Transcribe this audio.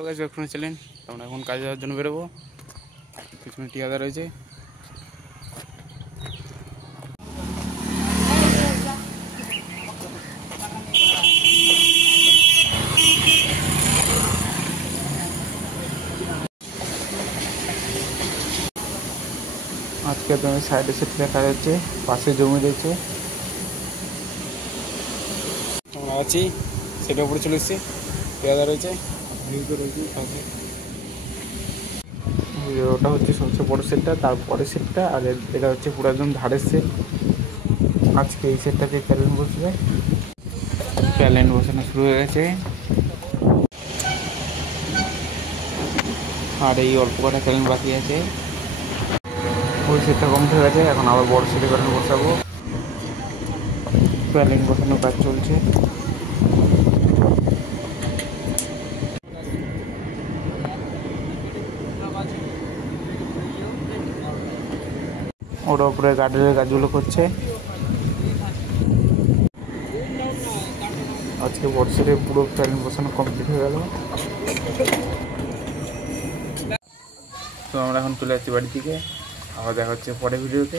এখন ছিলেন আমরা এখন কাজে যাওয়ার জন্য বেরোবো। পিছনে ঠিকাদার রয়েছে। আজকে তোমার সাইডে সেট দেখা যাচ্ছে, পাশে জমি রয়েছে। আমরা আছি সেটার উপরে চলে এসেছি, ঠিকাদার রয়েছে, রয়েছে পাশে। ওটা হচ্ছে সবচেয়ে বড় সেটটা, তারপরে সেটটা, আর এটা হচ্ছে পুরো একদম ধারের সেট। আজকে এই সেটটাতে প্যালেন বসবে, প্যালেন বসানো শুরু হয়ে গেছে। আর এই অল্প কটা প্যালেন বাকি আছে। ওই সেটটা কমপ্লিট হয়ে গেছে, এখন আবার বড় সেটে প্যালেন বসাবো। প্যালেন বসানোর কাজ চলছে। ওর উপরে গার্ডেনের কাজগুলো করছে। আজকে বর্ষের পুরো প্যালেন বসানো কমপ্লিট হয়ে গেল। তো আমরা এখন চলে যাচ্ছি বাড়ি থেকে, আবার দেখা হচ্ছে পরের ভিডিওতে।